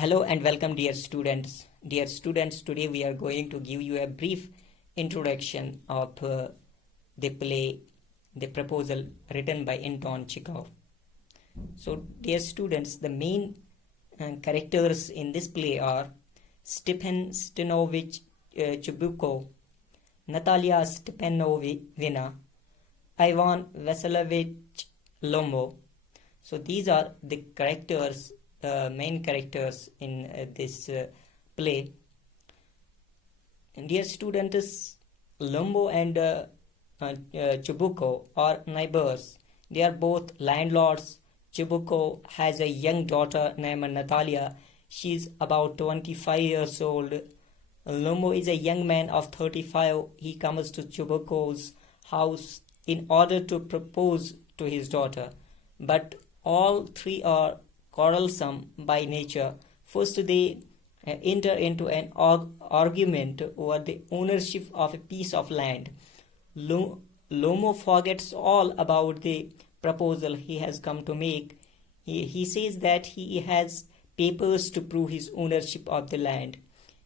Hello and welcome, dear students. Dear students, today we are going to give you a brief introduction of the play The Proposal, written by Anton Chekhov. So, dear students, the main characters in this play are Stephen Stepanovich Chubukov, Natalia Stepanovina, Ivan Vasilovich Lomo. So these are the characters, main characters in this play. And dear students, Lomo and Chubukov are neighbors. They are both landlords. Chubukov has a young daughter named Natalia. She is about 25 years old. Lomo is a young man of 35. He comes to Chubukov's house in order to propose to his daughter. But all three are quarrelsome by nature. First, they enter into an argument over the ownership of a piece of land. Lomo forgets all about the proposal he has come to make. He says that he has papers to prove his ownership of the land.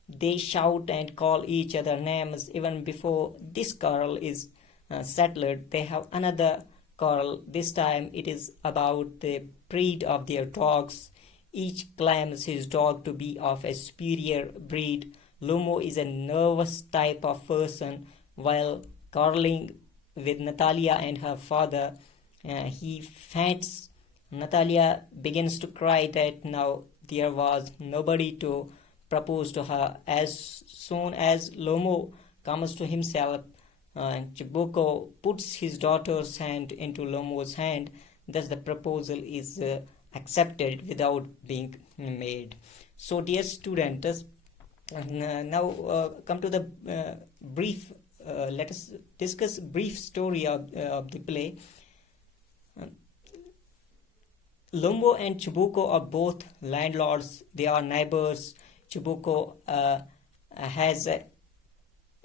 They shout and call each other names. Even before this quarrel is settled, they have another quarrel. This time it is about the breed of their dogs. Each claims his dog to be of a superior breed. Lomo is a nervous type of person. While quarreling with Natalia and her father, he faints. Natalia begins to cry that now there was nobody to propose to her. As soon as Lomo comes to himself, Chubukov puts his daughter's hand into Lomo's hand. Thus the proposal is accepted without being made. So dear students, now come to the brief, let us discuss brief story of the play. Lomo and Chubukov are both landlords. They are neighbors. Chubukov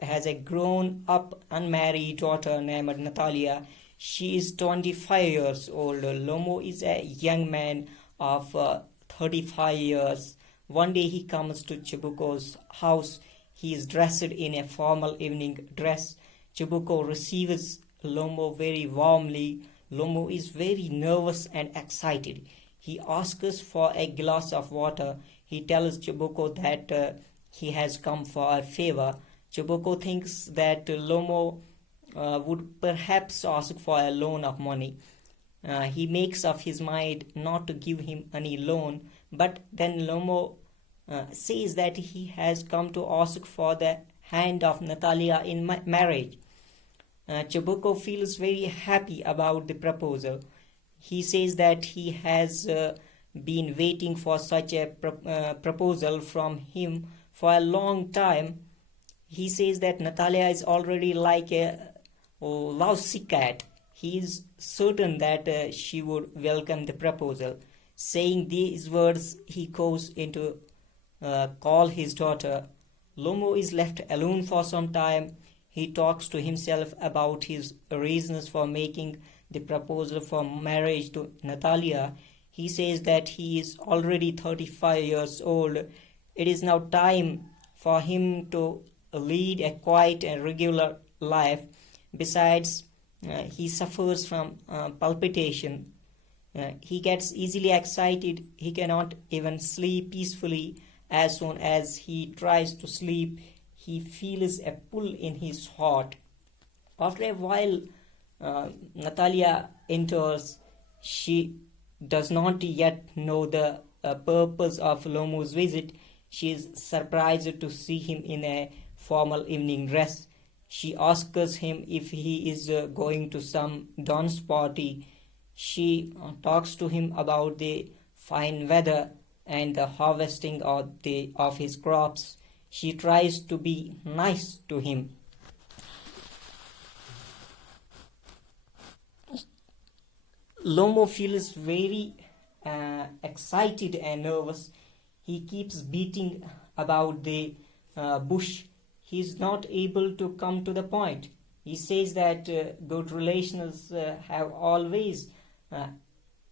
has a grown-up unmarried daughter named Natalia. She is 25 years old. Lomo is a young man of 35 years. One day he comes to Chubukov's house. He is dressed in a formal evening dress. Chubukov receives Lomo very warmly. Lomo is very nervous and excited. He asks for a glass of water. He tells Chubukov that he has come for a favor. Chubukov thinks that Lomo would perhaps ask for a loan of money. He makes up his mind not to give him any loan, but then Lomo says that he has come to ask for the hand of Natalia in marriage. Chubukov feels very happy about the proposal. He says that he has been waiting for such a proposal from him for a long time. He says that Natalia is already like a lousy cat. He is certain that she would welcome the proposal. Saying these words, he goes into call his daughter. Lomo is left alone for some time. He talks to himself about his reasons for making the proposal for marriage to Natalia. He says that he is already 35 years old. It is now time for him to lead a quiet and regular life. Besides, he suffers from palpitation. He gets easily excited. He cannot even sleep peacefully. As soon as he tries to sleep, he feels a pull in his heart. After a while, Natalia enters. She does not yet know the purpose of Lomo's visit. She is surprised to see him in a formal evening dress. She asks him if he is going to some dance party. She talks to him about the fine weather and the harvesting of his crops. She tries to be nice to him. Lomo feels very excited and nervous. He keeps beating about the bush. He is not able to come to the point. He says that good relations have always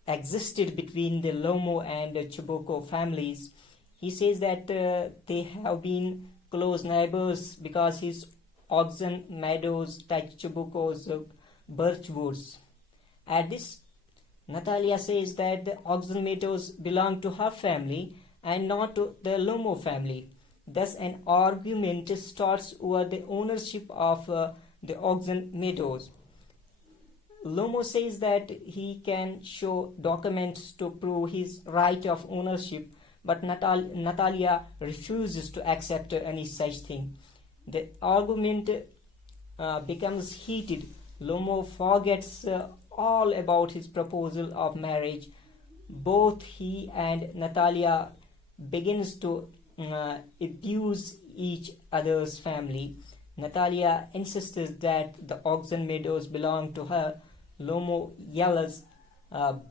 existed between the Lomo and Chubukov families. He says that they have been close neighbors because his oxen meadows touch Chibuko's birch woods. At this, Natalia says that the oxen meadows belong to her family and not to the Lomo family. Thus, an argument starts over the ownership of the oxen meadows. Lomo says that he can show documents to prove his right of ownership, but Natalia refuses to accept any such thing. The argument becomes heated. Lomo forgets all about his proposal of marriage. Both he and Natalia begins to abuse each other's family. Natalia insists that the oxen meadows belong to her. Lomo yells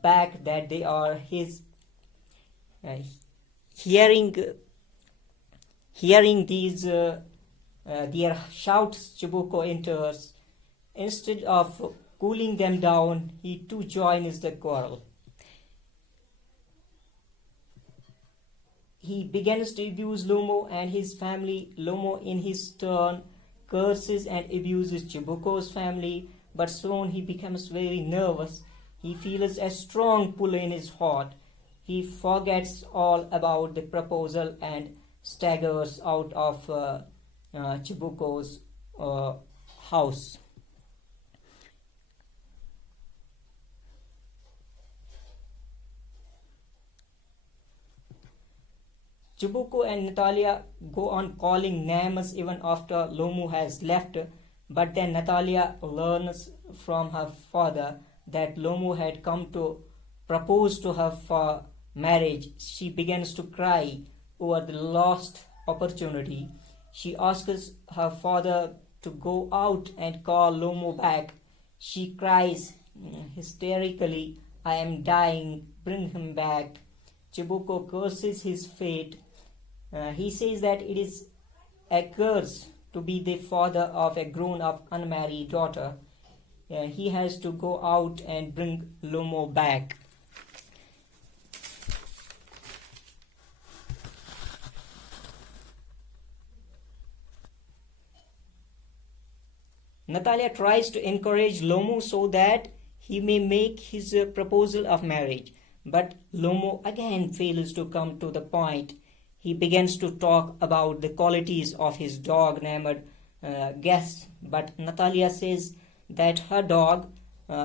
back that they are his. Hearing these their shouts, Chibuko enters. Instead of cooling them down, he too joins the quarrel. He begins to abuse Lomo and his family. Lomo, in his turn, curses and abuses Chibuko's family, but soon he becomes very nervous. He feels a strong pull in his heart. He forgets all about the proposal and staggers out of Chibuko's house. Chibuko and Natalia go on calling names even after Lomo has left, but then Natalia learns from her father that Lomo had come to propose to her for marriage. She begins to cry over the lost opportunity. She asks her father to go out and call Lomo back. She cries hysterically, "I am dying, bring him back." Chibuko curses his fate. He says that it is a curse to be the father of a grown-up unmarried daughter. He has to go out and bring Lomo back. Natalia tries to encourage Lomo so that he may make his proposal of marriage, but Lomo again fails to come to the point. He begins to talk about the qualities of his dog named Guess, but Natalia says that her dog,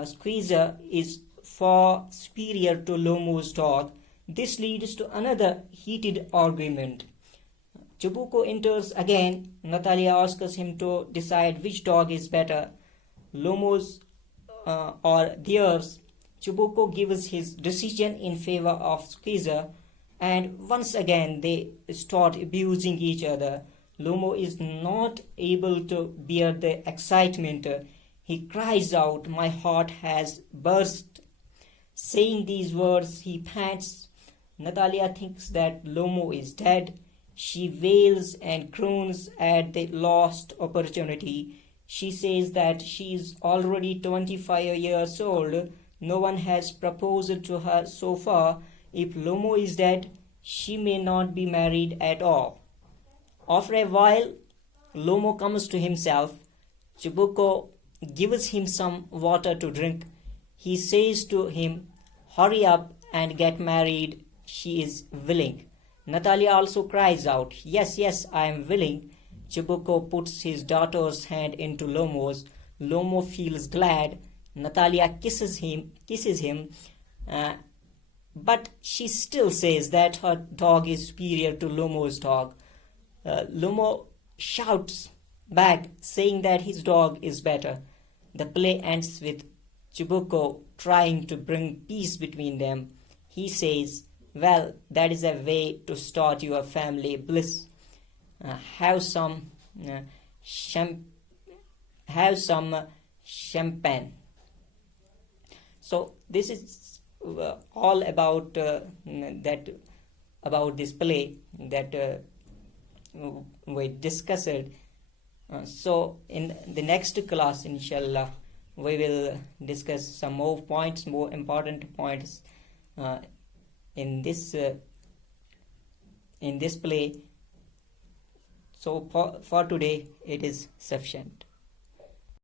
Squeezer, is far superior to Lomo's dog. This leads to another heated argument. Chibuko enters again. Natalia asks him to decide which dog is better, Lomo's or theirs. Chibuko gives his decision in favor of Squeezer, and once again they start abusing each other. Lomo is not able to bear the excitement. He cries out, "My heart has burst." Saying these words, he pants. Natalia thinks that Lomo is dead. She wails and croons at the lost opportunity. She says that she is already 25 years old. No one has proposed to her so far. If Lomo is dead, she may not be married at all. After a while, Lomo comes to himself. Chibuko gives him some water to drink. He says to him, "Hurry up and get married." She is willing. Natalia also cries out, "Yes, yes, I am willing." Chibuko puts his daughter's hand into Lomo's. Lomo feels glad. Natalia kisses him, but she still says that her dog is superior to Lomo's dog. Lomo shouts back, saying that his dog is better. The play ends with Chibuko trying to bring peace between them. He says, "Well, that is a way to start your family bliss. Have some champagne." So this is all about about this play that we discussed. So in the next class, inshallah, we will discuss some more points, more important points in this in this play. So for today it is sufficient.